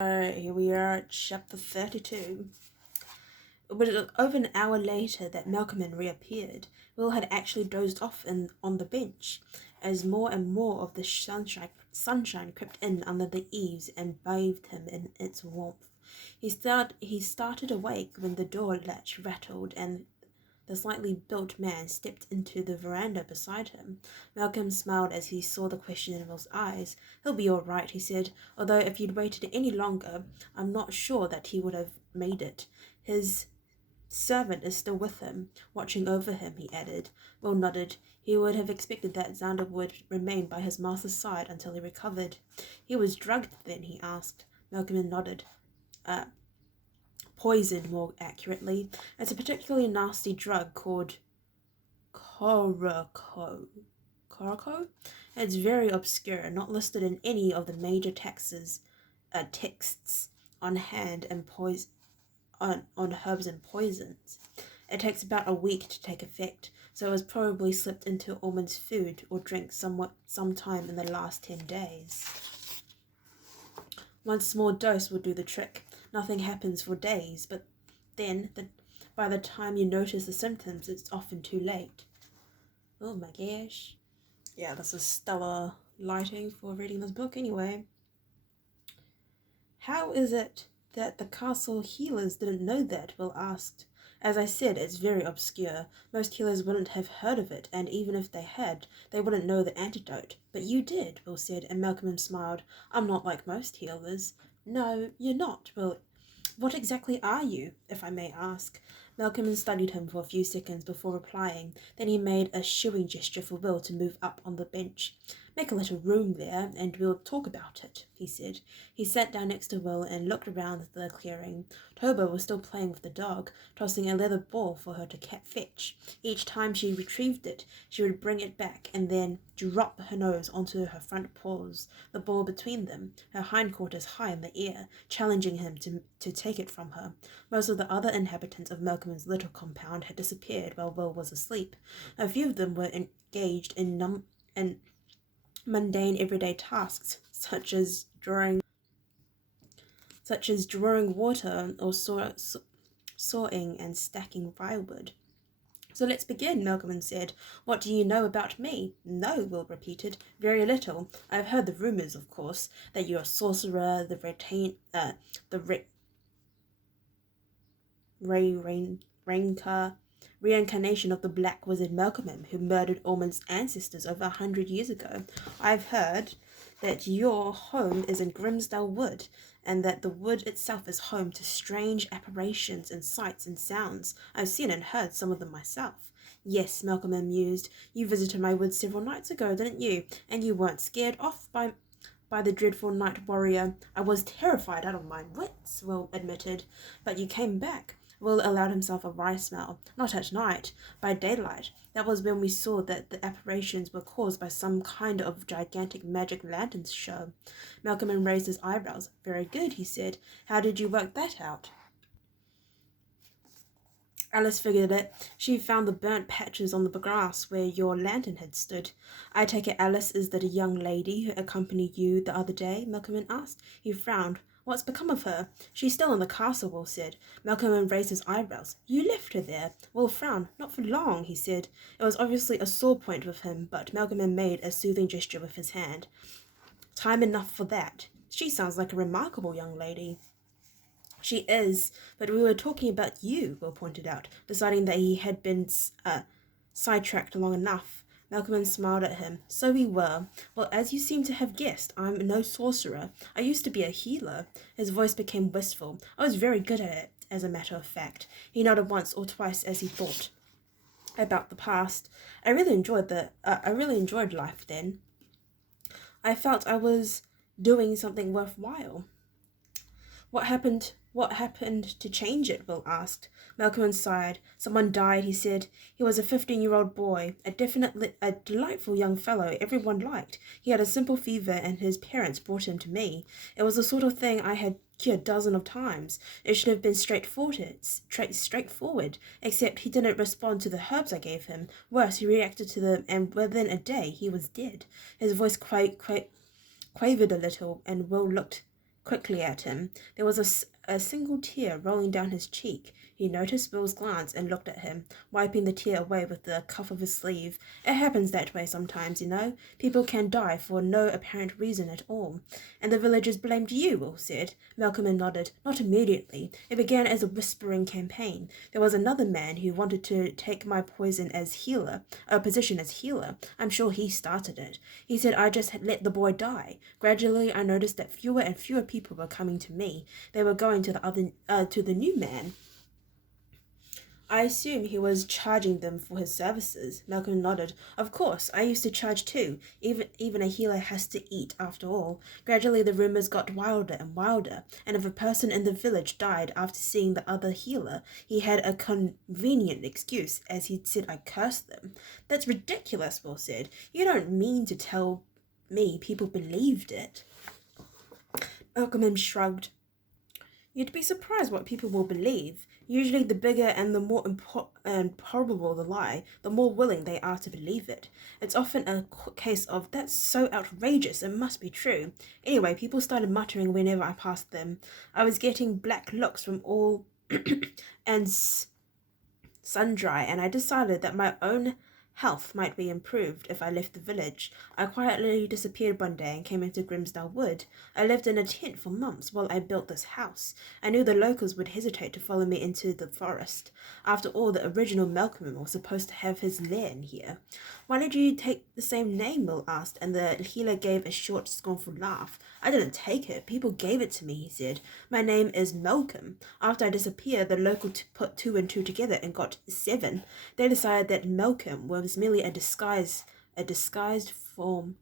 Here we are at chapter 32. It was over an hour later that Malcolm reappeared. Will had actually dozed off on the bench, as more and more of the sunshine crept in under the eaves and bathed him in its warmth. He started awake when the door latch rattled and the slightly built man stepped into the veranda beside him. Malcolm smiled as he saw the question in Will's eyes. "He'll be all right," he said, "although if you'd waited any longer, I'm not sure that he would have made it. His servant is still with him, watching over him," he added. Will nodded. He would have expected that Xander would remain by his master's side until he recovered. "He was drugged then?" he asked. Malcolm nodded. Poisoned, more accurately. It's a particularly nasty drug called Coroco. It's very obscure, not listed in any of the major texts on hand and on herbs and poisons. It takes about a week to take effect, so it was probably slipped into Ormond's food or drink sometime in the last 10 days. One small dose will do the trick. Nothing happens for days, but then by the time you notice the symptoms, it's often too late. Oh my gosh. Yeah, this is stellar lighting for reading this book anyway. "How is it that the castle healers didn't know that?" Will asked. "As I said, it's very obscure. Most healers wouldn't have heard of it, and even if they had, they wouldn't know the antidote. But you did," Will said, and Malcolm smiled. "I'm not like most healers." "No, you're not, Will. What exactly are you, if I may ask?" Malcolm studied him for a few seconds before replying. Then he made a shooing gesture for Will to move up on the bench. "Make a little room there, and we'll talk about it," he said. He sat down next to Will and looked around the clearing. Toba was still playing with the dog, tossing a leather ball for her to fetch. Each time she retrieved it, she would bring it back and then drop her nose onto her front paws, the ball between them, her hindquarters high in the air, challenging him to take it from her. Most of the other inhabitants of Malcolm's little compound had disappeared while Will was asleep. A few of them were engaged in mundane everyday tasks, such as drawing water or sawing and stacking firewood. "So let's begin," Malcolm said. "What do you know about me?" "No," Will repeated. "Very little. I've heard the rumours, of course, that you're a sorcerer, the reincarnation of the Black Wizard Malcolm, who murdered Ormond's ancestors over 100 years ago. I've heard that your home is in Grimsdale Wood, and that the wood itself is home to strange apparitions and sights and sounds. I've seen and heard some of them myself." "Yes," Malcolm mused. "You visited my wood several nights ago, didn't you? And you weren't scared off by the dreadful night warrior." "I was terrified out of my wits," Will admitted. "But you came back." Will allowed himself a wry smile. "Not at night. By daylight. That was when we saw that the apparitions were caused by some kind of gigantic magic lantern show." Malcolm raised his eyebrows. "Very good," he said. "How did you work that out?" "Alice figured it. She found the burnt patches on the grass where your lantern had stood." "I take it Alice is the young lady who accompanied you the other day?" Malcolm asked. He frowned. "What's become of her?" "She's still in the castle," Will said. Malcolm raised his eyebrows. "You left her there?" Will frowned. "Not for long," he said. It was obviously a sore point with him, but Malcolm made a soothing gesture with his hand. "Time enough for that. She sounds like a remarkable young lady." "She is, but we were talking about you," Will pointed out, deciding that he had been sidetracked long enough. Malcolm smiled at him. "So we were. Well, as you seem to have guessed, I'm no sorcerer. I used to be a healer." His voice became wistful. "I was very good at it, as a matter of fact." He nodded once or twice as he thought about the past. I really enjoyed life then. I felt I was doing something worthwhile." What happened to change it?" Will asked. Malcolm sighed. "Someone died," he said. "He was a 15-year-old boy, a delightful young fellow everyone liked. He had a simple fever and his parents brought him to me. It was the sort of thing I had cured dozens of times. It should have been straightforward, except he didn't respond to the herbs I gave him. Worse, he reacted to them, and within a day he was dead." His voice quavered a little, and Will looked quickly at him. There was a single tear rolling down his cheek. He noticed Will's glance and looked at him, wiping the tear away with the cuff of his sleeve. It happens that way sometimes, you know. People can die for no apparent reason at all. And the villagers blamed you, Will said. Malcolm nodded. Not immediately. It began as a whispering campaign. There was another man who wanted to take my poison as healer, a position as healer. I'm sure he started it. He said I just had let the boy die. Gradually, I noticed that fewer and fewer people were coming to me. They were going to the new man. I assume he was charging them for his services. Malcolm nodded. Of course, I used to charge too. Even a healer has to eat, after all. Gradually the rumors got wilder and wilder, and if a person in the village died after seeing the other healer, he had a convenient excuse, as he'd said I cursed them. That's ridiculous, Will said. You don't mean to tell me people believed it? Malcolm shrugged. You'd be surprised what people will believe. Usually the bigger and the more improbable the lie, the more willing they are to believe it. It's often a case of, that's so outrageous, it must be true. Anyway, people started muttering whenever I passed them. I was getting black looks from all and sundry, and I decided that my own health might be improved if I left the village. I quietly disappeared one day and came into Grimsdale Wood. I lived in a tent for months while I built this house. I knew the locals would hesitate to follow me into the forest. After all, the original Malcolm was supposed to have his lair in here. Why did you take the same name? Will asked, and the healer gave a short, scornful laugh. I didn't take it. People gave it to me, he said. My name is Malcolm. After I disappeared, the local put 2 and 2 together and got 7. They decided that Malcolm was merely a disguised form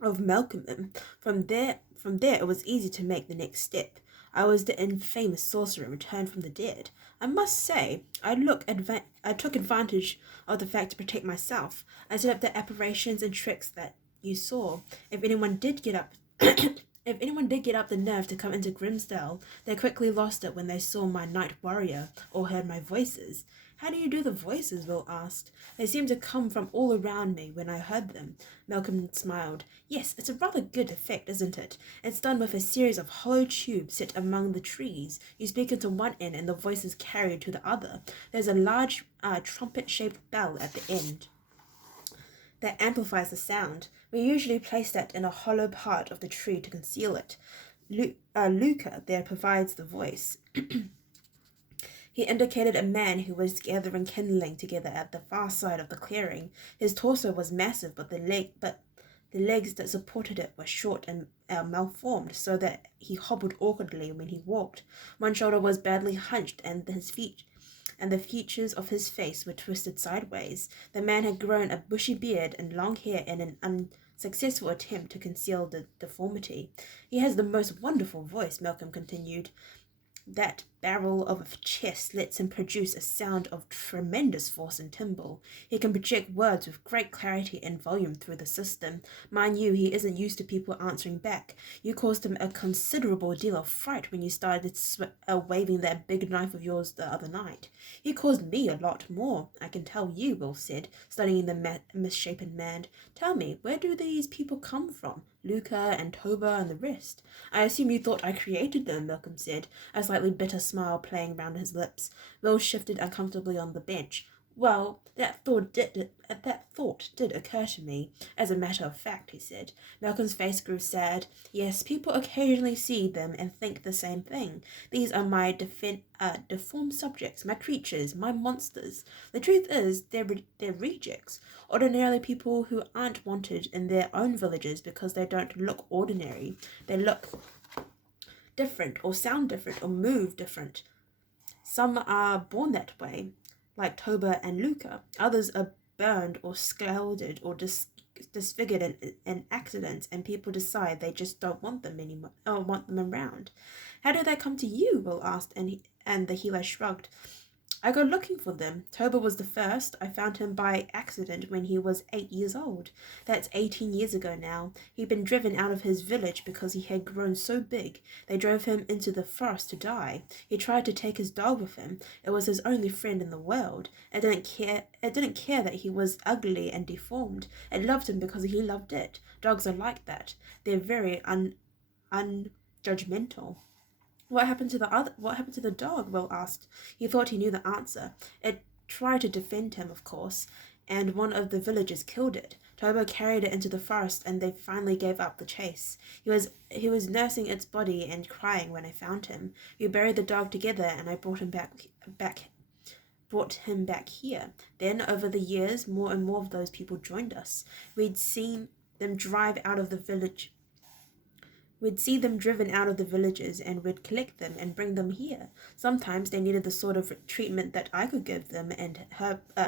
of Malcolm. From there, it was easy to make the next step. I was the infamous sorcerer returned from the dead. I must say, I took advantage of the fact to protect myself. I set up the apparitions and tricks that you saw. If anyone did get up the nerve to come into Grimsdale, they quickly lost it when they saw my night warrior or heard my voices. How do you do the voices? Will asked. They seemed to come from all around me when I heard them. Malcolm smiled. Yes, it's a rather good effect, isn't it? It's done with a series of hollow tubes set among the trees. You speak into one end and the voice is carried to the other. There's a large trumpet-shaped bell at the end that amplifies the sound. We usually place that in a hollow part of the tree to conceal it. Luca there provides the voice. He indicated a man who was gathering kindling together at the far side of the clearing. His torso was massive, but the legs that supported it were short and malformed, so that he hobbled awkwardly when he walked. One shoulder was badly hunched, and the features of his face were twisted sideways. The man had grown a bushy beard and long hair in an unsuccessful attempt to conceal the deformity. He has the most wonderful voice, Malcolm continued. That barrel of a chest lets him produce a sound of tremendous force and timbre. He can project words with great clarity and volume through the system. Mind you, he isn't used to people answering back. You caused him a considerable deal of fright when you started waving that big knife of yours the other night. He caused me a lot more, I can tell you, Will said, studying the misshapen man. Tell me, where do these people come from? Luca and Toba and the rest. I assume you thought I created them, Malcolm said, a slightly bitter smile playing round his lips. Will shifted uncomfortably on the bench. Well, that thought did occur to me. As a matter of fact, he said. Malcolm's face grew sad. Yes, people occasionally see them and think the same thing. These are my deformed subjects, my creatures, my monsters. The truth is, they're rejects. Ordinarily people who aren't wanted in their own villages because they don't look ordinary. They look different, or sound different, or move different. Some are born that way, like Toba and Luca. Others are burned or scalded or disfigured in accidents, and people decide they just don't want them anymore, or want them around. How do they come to you? Will asked, and the healer shrugged. I go looking for them. Toba was the first. I found him by accident when he was 8 years old. That's 18 years ago now. He'd been driven out of his village because he had grown so big. They drove him into the forest to die. He tried to take his dog with him. It was his only friend in the world. It didn't care that he was ugly and deformed. It loved him because he loved it. Dogs are like that. They're very judgmental. What happened to the dog? Will asked. He thought he knew the answer. It tried to defend him, of course, and one of the villagers killed it. Tobo carried it into the forest, and they finally gave up the chase. He was nursing its body and crying when I found him. We buried the dog together, and I brought him back here. Then, over the years, more and more of those people joined us. We'd seen them drive out of the village. We'd see them driven out of the villages, and we'd collect them and bring them here. Sometimes they needed the sort of treatment that I could give them, and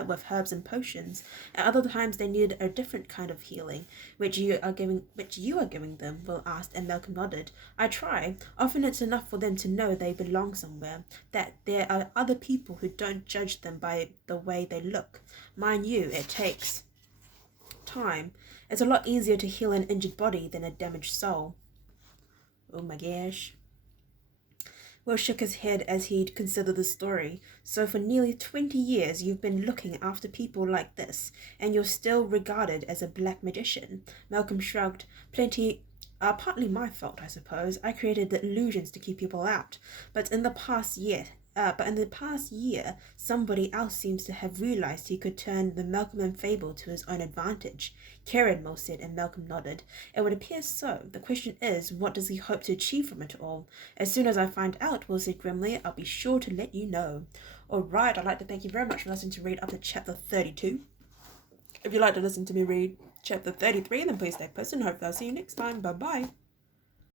with herbs and potions. At other times they needed a different kind of healing, which you are giving them. Will asked, and Malcolm nodded. I try. Often it's enough for them to know they belong somewhere, that there are other people who don't judge them by the way they look. Mind you, it takes time. It's a lot easier to heal an injured body than a damaged soul. Oh my gosh. Will shook his head as he'd considered the story. So for nearly 20 years you've been looking after people like this, and you're still regarded as a black magician. Malcolm shrugged. Partly my fault, I suppose. I created the illusions to keep people out. But in the past year, somebody else seems to have realized he could turn the Malcolm and fable to his own advantage. Karen, Mill said, and Malcolm nodded. It would appear so. The question is, what does he hope to achieve from it all? As soon as I find out, Will said grimly, I'll be sure to let you know. Alright, I'd like to thank you very much for listening to read up to chapter 32. If you'd like to listen to me read chapter 33, then please stay put and hope I'll see you next time. Bye-bye.